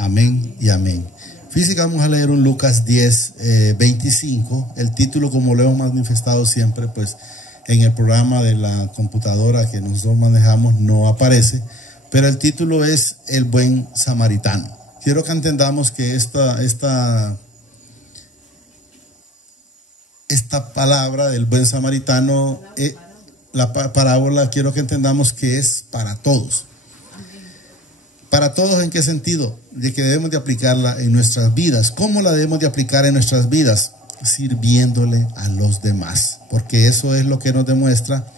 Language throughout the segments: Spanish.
Amén y amén. Fíjense que vamos a leer un Lucas 10, 25. El título, como lo hemos manifestado siempre, pues en el programa de la computadora que nosotros manejamos no aparece, pero el título es El Buen Samaritano. Quiero que entendamos que esta palabra del Buen Samaritano, la parábola, quiero que entendamos que es para todos. ¿Para todos en qué sentido? De que debemos de aplicarla en nuestras vidas. ¿Cómo la debemos de aplicar en nuestras vidas? Sirviéndole a los demás. Porque eso es lo que nos demuestra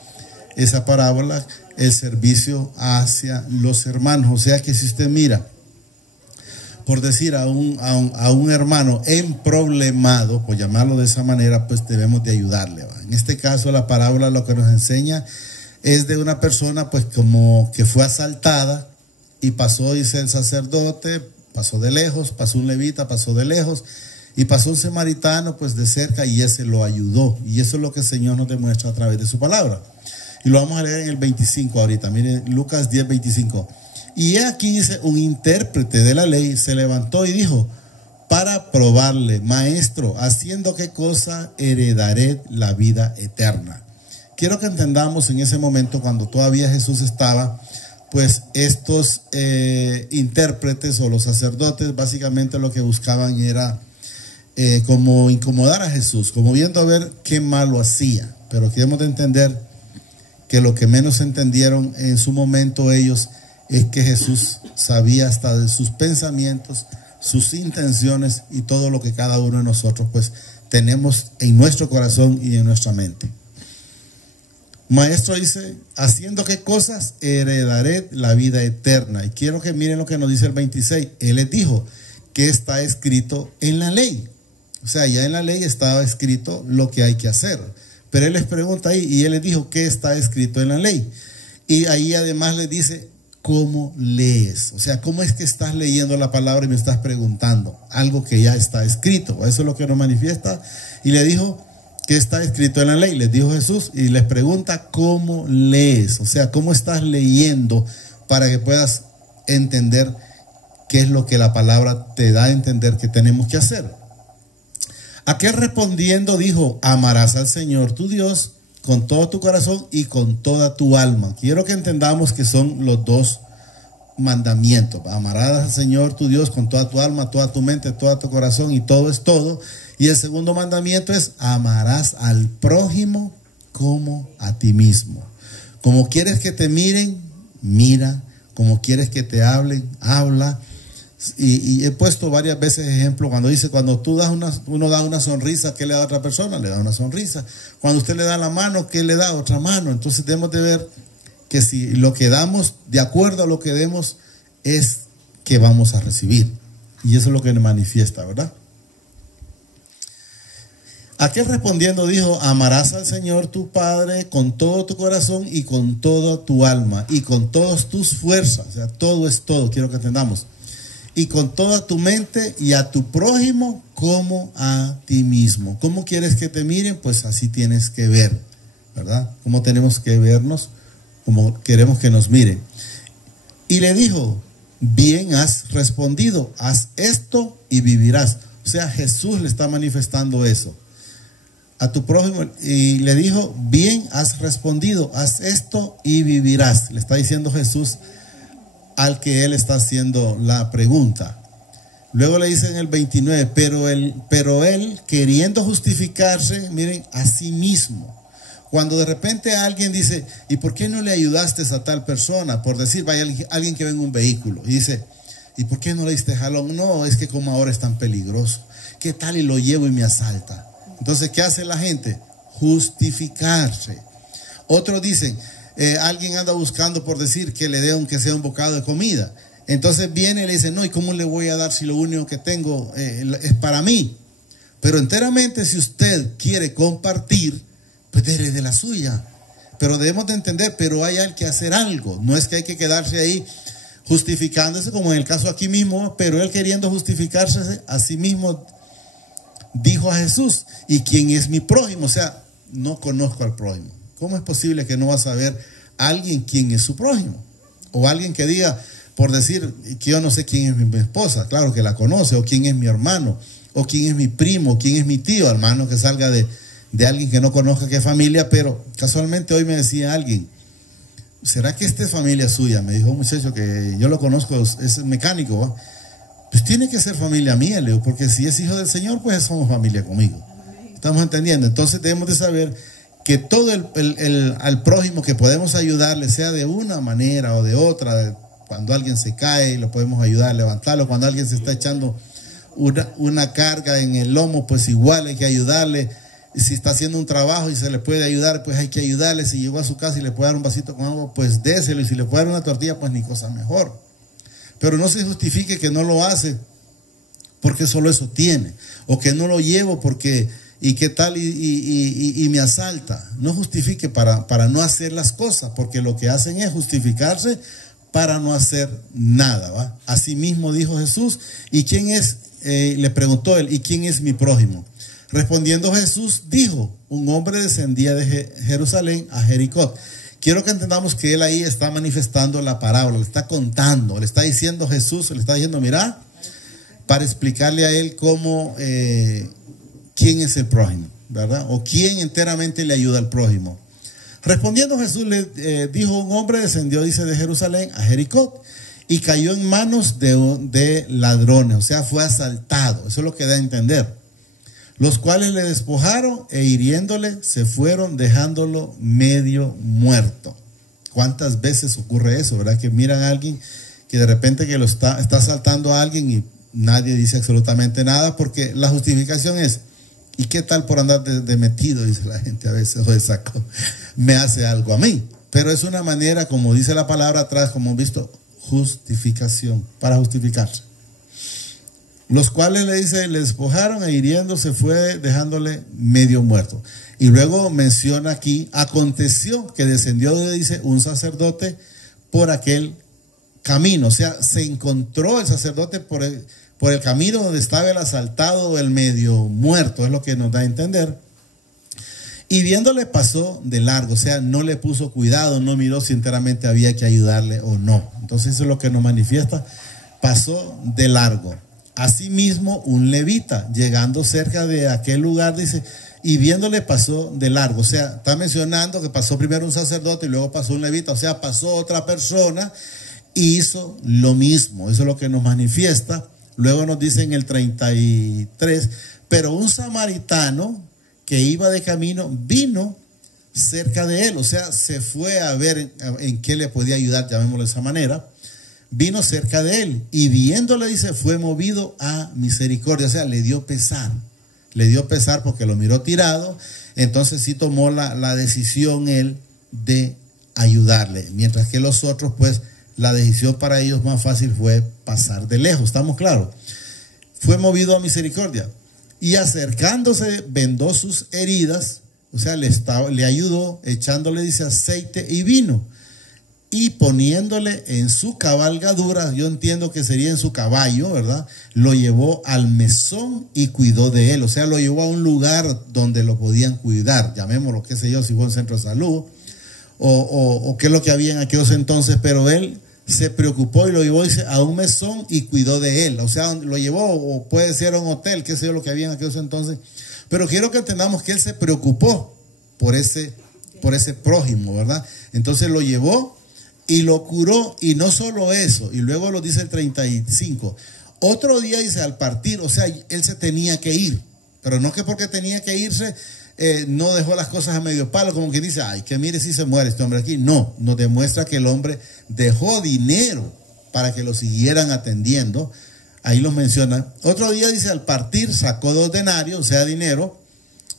esa parábola, el servicio hacia los hermanos. O sea que si usted mira, por decir a un hermano emproblemado, por llamarlo de esa manera, pues debemos de ayudarle, ¿va? En este caso la parábola lo que nos enseña es de una persona pues como que fue asaltada y pasó, dice el sacerdote, pasó de lejos, pasó un levita, pasó de lejos y pasó un samaritano pues de cerca y ese lo ayudó. Y eso es lo que el Señor nos demuestra a través de su palabra. Y lo vamos a leer en el 25 ahorita, miren Lucas 10, 25. Y aquí dice, un intérprete de la ley se levantó y dijo, para probarle, maestro, ¿haciendo qué cosa heredaré la vida eterna? Quiero que entendamos en ese momento, cuando todavía Jesús estaba, pues estos intérpretes o los sacerdotes básicamente lo que buscaban era como incomodar a Jesús, como viendo a ver qué malo hacía. Pero queremos de entender que lo que menos entendieron en su momento ellos es que Jesús sabía hasta de sus pensamientos, sus intenciones y todo lo que cada uno de nosotros pues tenemos en nuestro corazón y en nuestra mente. Maestro dice, ¿haciendo qué cosas heredaré la vida eterna? Y quiero que miren lo que nos dice el 26. Él les dijo que está escrito en la ley. O sea, ya en la ley estaba escrito lo que hay que hacer. Pero él les pregunta ahí y él les dijo que está escrito en la ley. Y ahí además les dice, ¿cómo lees? O sea, ¿cómo es que estás leyendo la palabra y me estás preguntando algo que ya está escrito? Eso es lo que nos manifiesta. Y le dijo, ¿qué está escrito en la ley? Les dijo Jesús y les pregunta, ¿cómo lees? O sea, ¿cómo estás leyendo para que puedas entender qué es lo que la palabra te da a entender que tenemos que hacer? Aquel respondiendo dijo, amarás al Señor tu Dios con todo tu corazón y con toda tu alma. Quiero que entendamos que son los dos mandamientos. Amarás al Señor tu Dios con toda tu alma, toda tu mente, todo tu corazón y todo es todo. Y el segundo mandamiento es amarás al prójimo como a ti mismo. Como quieres que te miren, mira. Como quieres que te hablen, habla. Y he puesto varias veces ejemplo cuando dice, cuando uno da una sonrisa, ¿qué le da a otra persona? Le da una sonrisa. Cuando usted le da la mano, ¿qué le da? Otra mano. Entonces debemos de ver que si lo que damos, de acuerdo a lo que demos, es que vamos a recibir. Y eso es lo que nos manifiesta, ¿verdad? Aquel respondiendo dijo, amarás al Señor tu Padre con todo tu corazón y con toda tu alma y con todas tus fuerzas. O sea, todo es todo, quiero que entendamos. Y con toda tu mente y a tu prójimo como a ti mismo. ¿Cómo quieres que te miren? Pues así tienes que ver, ¿verdad? ¿Cómo tenemos que vernos? Como queremos que nos miren. Y le dijo, bien has respondido, haz esto y vivirás. O sea, Jesús le está manifestando eso a tu prójimo y le dijo, bien has respondido, haz esto y vivirás. Le está diciendo Jesús al que él está haciendo la pregunta. Luego le dice en el 29, pero él queriendo justificarse, miren, a sí mismo. Cuando de repente alguien dice, ¿y por qué no le ayudaste a tal persona? Por decir, vaya alguien que ve en un vehículo y dice, ¿y por qué no le diste jalón? No, es que como ahora es tan peligroso. ¿Qué tal y lo llevo y me asalta? Entonces, ¿qué hace la gente? Justificarse. Otros dicen, alguien anda buscando por decir que le dé aunque sea un bocado de comida. Entonces viene y le dice, no, ¿y cómo le voy a dar si lo único que tengo es para mí? Pero enteramente, si usted quiere compartir, pues déle de la suya. Pero debemos de entender, pero hay que hacer algo. No es que hay que quedarse ahí justificándose, como en el caso aquí mismo, pero él queriendo justificarse a sí mismo, dijo a Jesús, ¿y quién es mi prójimo? O sea, no conozco al prójimo. ¿Cómo es posible que no va a saber alguien quién es su prójimo? O alguien que diga, Por decir que yo no sé quién es mi esposa, claro que la conoce, o quién es mi hermano, o quién es mi primo, o quién es mi tío, hermano que salga de alguien que no conozca qué familia, pero casualmente hoy me decía alguien, ¿será que esta es familia suya? Me dijo un muchacho que yo lo conozco, es mecánico, ¿va? Pues tiene que ser familia mía, Leo, porque si es hijo del Señor, pues somos familia conmigo. ¿Estamos entendiendo? Entonces debemos de saber que todo al prójimo que podemos ayudarle, sea de una manera o de otra, cuando alguien se cae, lo podemos ayudar a levantarlo, cuando alguien se está echando una carga en el lomo, pues igual hay que ayudarle. Si está haciendo un trabajo y se le puede ayudar, pues hay que ayudarle. Si llegó a su casa y le puede dar un vasito con agua, pues déselo. Y si le puede dar una tortilla, pues ni cosa mejor. Pero no se justifique que no lo hace porque solo eso tiene, o que no lo llevo porque y qué tal y me asalta. No justifique para no hacer las cosas, porque lo que hacen es justificarse para no hacer nada, ¿va? Así mismo dijo Jesús. ¿Y quién es? Le preguntó él, ¿y quién es mi prójimo? Respondiendo Jesús dijo, un hombre descendía de Jerusalén a Jericó. Quiero que entendamos que él ahí está manifestando la parábola, le está contando, le está diciendo Jesús, le está diciendo, mira, para explicarle a él cómo, quién es el prójimo, ¿verdad? O quién enteramente le ayuda al prójimo. Respondiendo Jesús le dijo, un hombre descendió, dice, de Jerusalén a Jericó y cayó en manos de ladrones, o sea, fue asaltado. Eso es lo que da a entender. Los cuales le despojaron e hiriéndole se fueron dejándolo medio muerto. ¿Cuántas veces ocurre eso, verdad? Que miran a alguien que de repente que está asaltando a alguien y nadie dice absolutamente nada, porque la justificación es, ¿y qué tal por andar de metido? Dice la gente a veces, o de saco, me hace algo a mí. Pero es una manera, como dice la palabra atrás, como hemos visto, justificación, para justificarse. Los cuales le dice, le despojaron e hiriendo se fue dejándole medio muerto. Y luego menciona aquí, aconteció que descendió, dice, un sacerdote por aquel camino. O sea, se encontró el sacerdote por el camino donde estaba el asaltado o el medio muerto, es lo que nos da a entender. Y viéndole pasó de largo, o sea, no le puso cuidado, no miró si enteramente había que ayudarle o no. Entonces eso es lo que nos manifiesta, pasó de largo. Asimismo, un levita, llegando cerca de aquel lugar, dice, y viéndole pasó de largo. O sea, está mencionando que pasó primero un sacerdote y luego pasó un levita. O sea, pasó otra persona y hizo lo mismo. Eso es lo que nos manifiesta. Luego nos dice en el 33, pero un samaritano que iba de camino vino cerca de él. O sea, se fue a ver en qué le podía ayudar, llamémoslo de esa manera. Vino cerca de él y viéndole, dice, fue movido a misericordia. O sea, le dio pesar porque lo miró tirado. Entonces sí tomó la decisión él de ayudarle. Mientras que los otros, pues, la decisión para ellos más fácil fue pasar de lejos. ¿Estamos claros? Fue movido a misericordia. Y acercándose, vendó sus heridas. O sea, le ayudó echándole, dice, aceite y vino. Y poniéndole en su cabalgadura, yo entiendo que sería en su caballo, ¿verdad? Lo llevó al mesón y cuidó de él. O sea, lo llevó a un lugar donde lo podían cuidar. Llamémoslo, qué sé yo, si fue un centro de salud o qué es lo que había en aquellos entonces. Pero él se preocupó y lo llevó, dice, a un mesón y cuidó de él. O sea, lo llevó, o puede ser a un hotel, qué sé yo, lo que había en aquellos entonces. Pero quiero que entendamos que él se preocupó por ese prójimo, ¿verdad? Entonces lo llevó y lo curó, y no solo eso, y luego lo dice el 35, otro día dice al partir, o sea, él se tenía que ir, pero no que porque tenía que irse, no dejó las cosas a medio palo, como que dice, ay, que mire si se muere este hombre aquí. No, nos demuestra que el hombre dejó dinero para que lo siguieran atendiendo, ahí los menciona. Otro día dice, al partir sacó 2 denarios, o sea, dinero,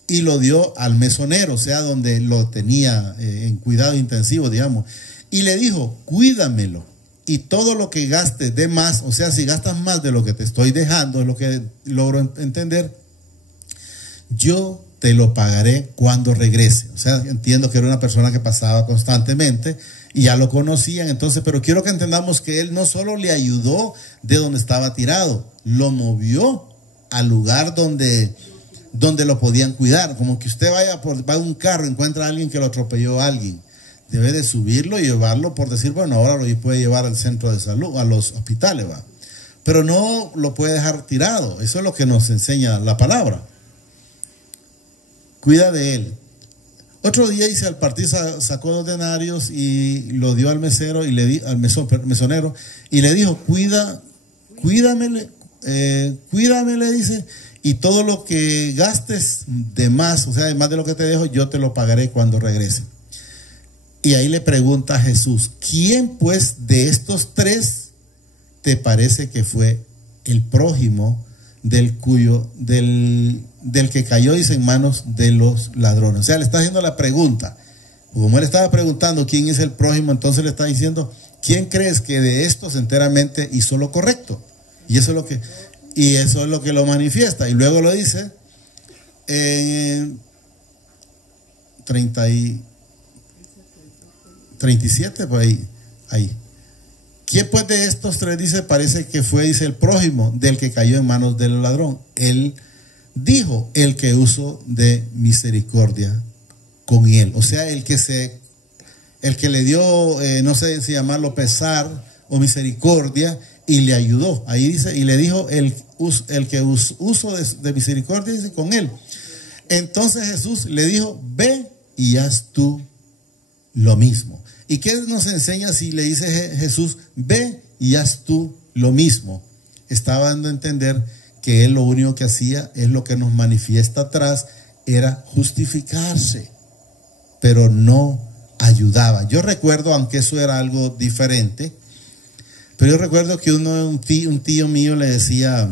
y lo dio al mesonero, o sea, donde lo tenía en cuidado intensivo, digamos. Y le dijo, cuídamelo, y todo lo que gastes de más, o sea, si gastas más de lo que te estoy dejando, es lo que logro entender, yo te lo pagaré cuando regrese. O sea, entiendo que era una persona que pasaba constantemente y ya lo conocían, entonces, pero quiero que entendamos que él no solo le ayudó de donde estaba tirado, lo movió al lugar donde lo podían cuidar. Como que usted va a un carro, encuentra a alguien que lo atropelló a alguien. debe de subirlo y llevarlo, por decir, bueno, ahora lo puede llevar al centro de salud, a los hospitales, va. Pero no lo puede dejar tirado. Eso es lo que nos enseña la palabra. Cuida de él. Otro día dice, al partir sacó 2 denarios y lo dio al mesero y al mesonero y le dijo, cuídame, le dice, y todo lo que gastes de más, o sea, además de lo que te dejo, yo te lo pagaré cuando regrese. Y ahí le pregunta a Jesús, ¿quién pues de estos 3 te parece que fue el prójimo del que cayó, dice, en manos de los ladrones? O sea, le está haciendo la pregunta. Como él estaba preguntando quién es el prójimo, entonces le está diciendo, ¿quién crees que de estos enteramente hizo lo correcto? Y eso es lo que lo manifiesta. Y luego lo dice en 37, por ahí. ¿Quién pues de estos 3, dice, parece que fue, dice, el prójimo del que cayó en manos del ladrón? Él dijo, el que usó de misericordia con él. O sea, el que le dio, no sé si llamarlo pesar o misericordia, y le ayudó. Ahí dice, y le dijo, el que usó de misericordia, dice, con él. Entonces Jesús le dijo, ve y haz tú lo mismo. ¿Y qué nos enseña si le dice Jesús, ve y haz tú lo mismo? Estaba dando a entender que él lo único que hacía, es lo que nos manifiesta atrás, era justificarse, pero no ayudaba. Yo recuerdo, aunque eso era algo diferente, pero yo recuerdo que un tío mío le decía,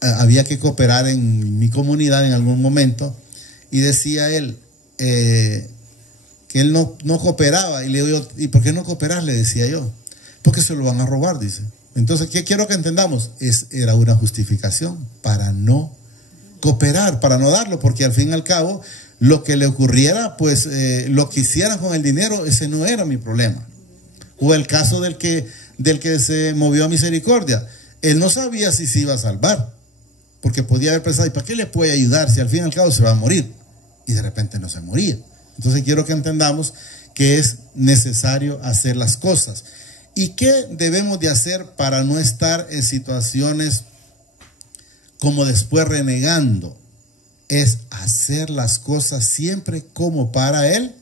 había que cooperar en mi comunidad en algún momento, y decía él, que él no cooperaba, y le digo yo, ¿y por qué no cooperar? Le decía yo, porque se lo van a robar, dice. Entonces, ¿qué quiero que entendamos? Era una justificación para no cooperar, para no darlo, porque al fin y al cabo, lo que le ocurriera, pues lo que hicieran con el dinero, ese no era mi problema. O el caso del que se movió a misericordia, él no sabía si se iba a salvar, porque podía haber pensado, ¿y para qué le puede ayudar si al fin y al cabo se va a morir? Y de repente no se moría. Entonces quiero que entendamos que es necesario hacer las cosas. ¿Y qué debemos de hacer para no estar en situaciones como después renegando? Es hacer las cosas siempre como para Él,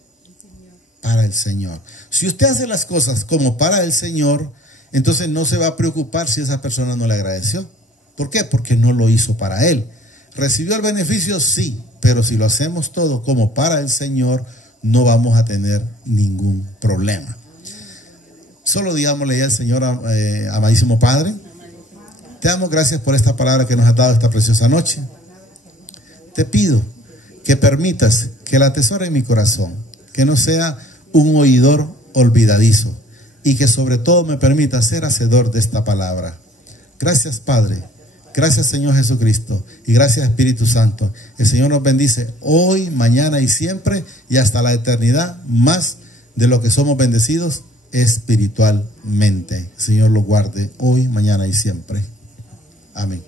para el Señor. Si usted hace las cosas como para el Señor, entonces no se va a preocupar si esa persona no le agradeció. ¿Por qué? Porque no lo hizo para Él. ¿Recibió el beneficio? Sí, pero si lo hacemos todo como para el Señor, no vamos a tener ningún problema. Solo digámosle al Señor, amadísimo Padre, te damos gracias por esta palabra que nos has dado esta preciosa noche. Te pido que permitas que la atesore en mi corazón, que no sea un oidor olvidadizo, y que sobre todo me permita ser hacedor de esta palabra. Gracias, Padre. Gracias, Señor Jesucristo, y gracias, Espíritu Santo. El Señor nos bendice hoy, mañana y siempre, y hasta la eternidad, más de lo que somos bendecidos espiritualmente. El Señor lo guarde hoy, mañana y siempre. Amén.